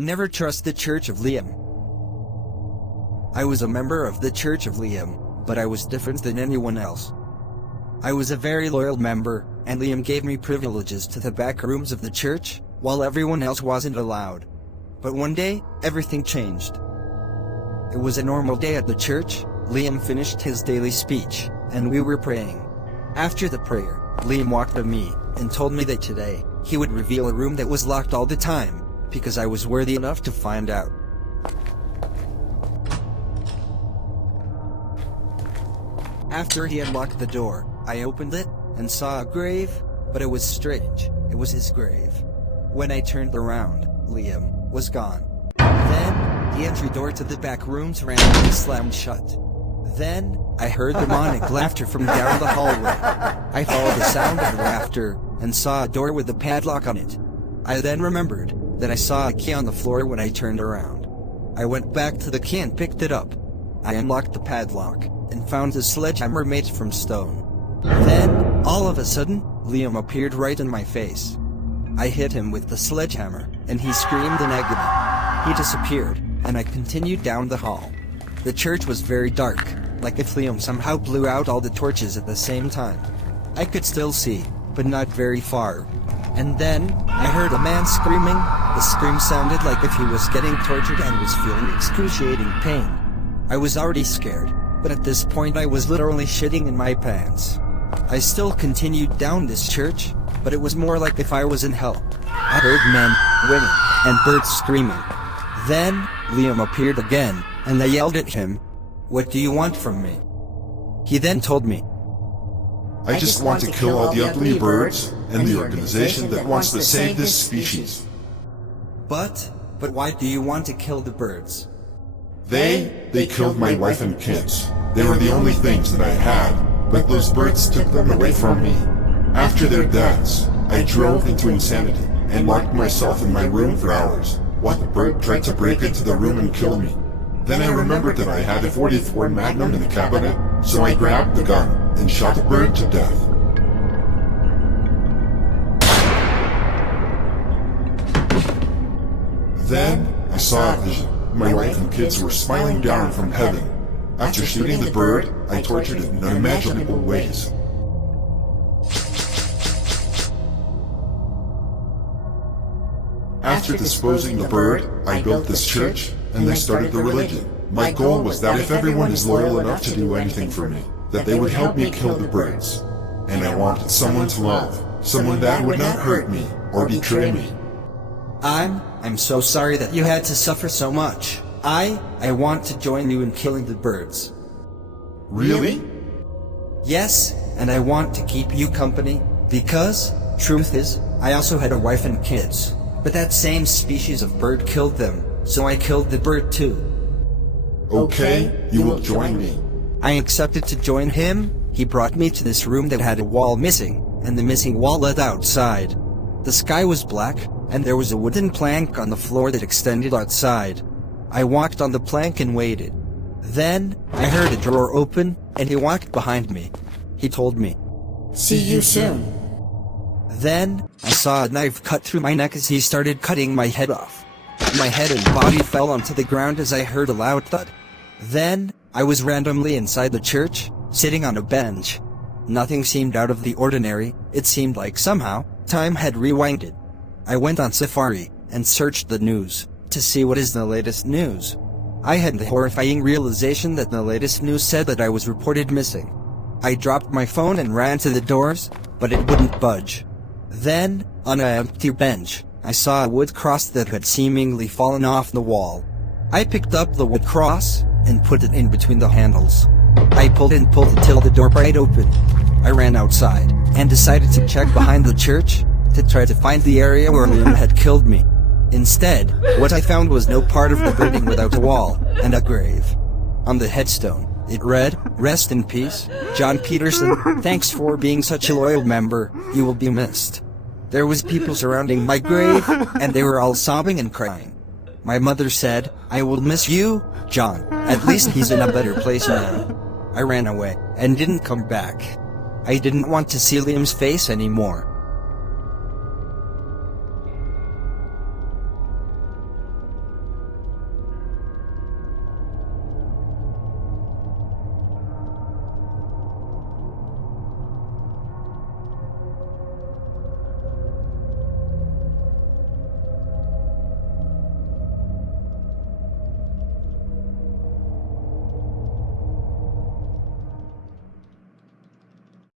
Never trust the Church of Liam. I was a member of the Church of Liam, but I was different than anyone else. I was a very loyal member, and Liam gave me privileges to the back rooms of the church, while everyone else wasn't allowed. But one day, everything changed. It was a normal day at the church. Liam finished his daily speech, and we were praying. After the prayer, Liam walked to me, and told me that today, he would reveal a room that was locked all the time, because I was worthy enough to find out. After he unlocked the door, I opened it, and saw a grave, but it was strange. It was his grave. When I turned around, Liam was gone. Then, the entry door to the back rooms randomly slammed shut. Then, I heard demonic laughter from down the hallway. I followed the sound of the laughter, and saw a door with a padlock on it. I then remembered that I saw a key on the floor when I turned around. I went back to the key and picked it up. I unlocked the padlock, and found a sledgehammer made from stone. Then, all of a sudden, Liam appeared right in my face. I hit him with the sledgehammer, and he screamed in agony. He disappeared, and I continued down the hall. The church was very dark, like if Liam somehow blew out all the torches at the same time. I could still see, but not very far. And then, I heard a man screaming. The scream sounded like if he was getting tortured and was feeling excruciating pain. I was already scared, but at this point I was literally shitting in my pants. I still continued down this church, but it was more like if I was in hell. I heard men, women, and birds screaming. Then, Liam appeared again, and I yelled at him, "What do you want from me?" He then told me, I just want to kill all the ugly birds and the organization that wants to save this species. But why do you want to kill the birds? They killed my wife and kids. They were the only things that I had, but those birds took them away from me. After their deaths, I drove into insanity and locked myself in my room for hours, while the bird tried to break into the room and kill me. Then I remembered that I had a .44 Magnum in the cabinet, so I grabbed the gun and shot the bird to death. Then, I saw a vision. My wife and kids were smiling down from heaven. After shooting the bird, I tortured it in unimaginable ways. After disposing the bird, I built this church, and I started the religion. My goal was that if everyone is loyal enough to do anything for me, that they would help me kill the birds. And I wanted someone to love, someone that would not hurt me or betray me. I'm so sorry that you had to suffer so much. I want to join you in killing the birds. Really? Yes, and I want to keep you company, because, truth is, I also had a wife and kids, but that same species of bird killed them, so I killed the bird too. Okay, you will join me. I accepted to join him. He brought me to this room that had a wall missing, and the missing wall led outside. The sky was black, and there was a wooden plank on the floor that extended outside. I walked on the plank and waited. Then, I heard a drawer open, and he walked behind me. He told me, "See you soon." Then, I saw a knife cut through my neck as he started cutting my head off. My head and body fell onto the ground as I heard a loud thud. Then, I was randomly inside the church, sitting on a bench. Nothing seemed out of the ordinary. It seemed like somehow, time had rewinded. I went on Safari, and searched the news, to see what is the latest news. I had the horrifying realization that the latest news said that I was reported missing. I dropped my phone and ran to the doors, but it wouldn't budge. Then, on an empty bench, I saw a wood cross that had seemingly fallen off the wall. I picked up the wood cross, and put it in between the handles. I pulled and pulled until the door pried open. I ran outside, and decided to check behind the church, to try to find the area where Liam had killed me. Instead, what I found was no part of the building without a wall, and a grave. On the headstone, it read, "Rest in peace, John Peterson, thanks for being such a loyal member, you will be missed." There was people surrounding my grave, and they were all sobbing and crying. My mother said, "I will miss you, John, at least he's in a better place now." I ran away, and didn't come back. I didn't want to see Liam's face anymore.